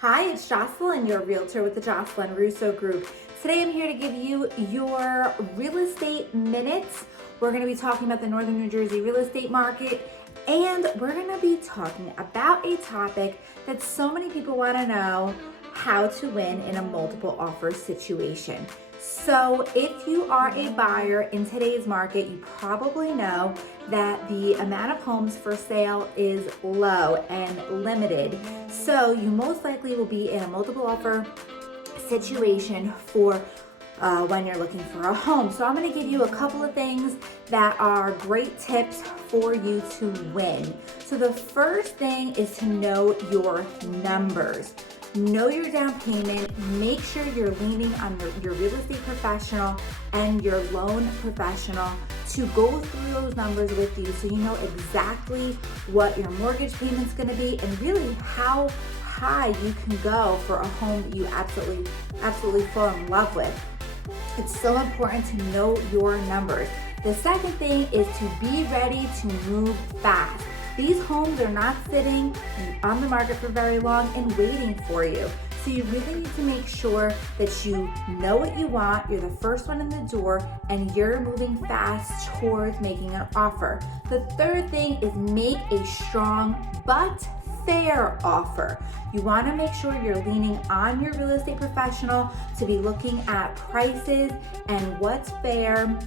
Hi, it's Jocelyn, your realtor with the Jocelyn Russo Group. Today I'm here to give you your real estate minutes. We're going to be talking about the Northern New Jersey real estate market, and we're going to be talking about a topic that so many people want to know: how to win in a multiple offer situation. So if you are a buyer in today's market, you probably know that the amount of homes for sale is low and limited. So you most likely will be in a multiple offer situation for when you're looking for a home. So I'm going to give you a couple of things that are great tips for you to win. So the first thing is to know your numbers. Know your down payment. Make sure you're leaning on your real estate professional and your loan professional to go through those numbers with you, so you know exactly what your mortgage payment's going to be and really how high you can go for a home that you absolutely fall in love with. It's so important to know your numbers. The second thing is to be ready to move fast. These homes are not sitting on the market for very long and waiting for you. So you really need to make sure that you know what you want, you're the first one in the door, and you're moving fast towards making an offer. The third thing is make a strong but fair offer. You want to make sure you're leaning on your real estate professional to be looking at prices and what's fair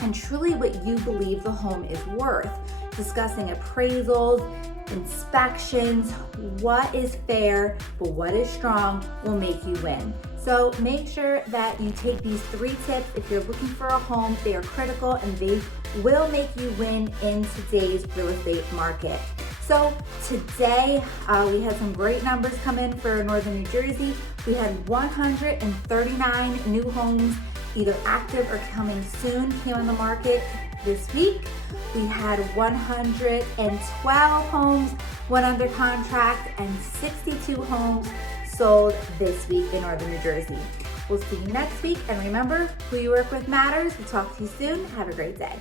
and truly what you believe the home is worth. Discussing appraisals, inspections, what is fair, but what is strong will make you win. So make sure that you take these 3 tips. If you're looking for a home, they are critical and they will make you win in today's real estate market. So today we had some great numbers come in for Northern New Jersey. We had 139 new homes either active or coming soon came on the market this week. We had 112 homes went under contract and 62 homes sold this week in Northern New Jersey. We'll see you next week, and remember, who you work with matters. We'll talk to you soon. Have a great day.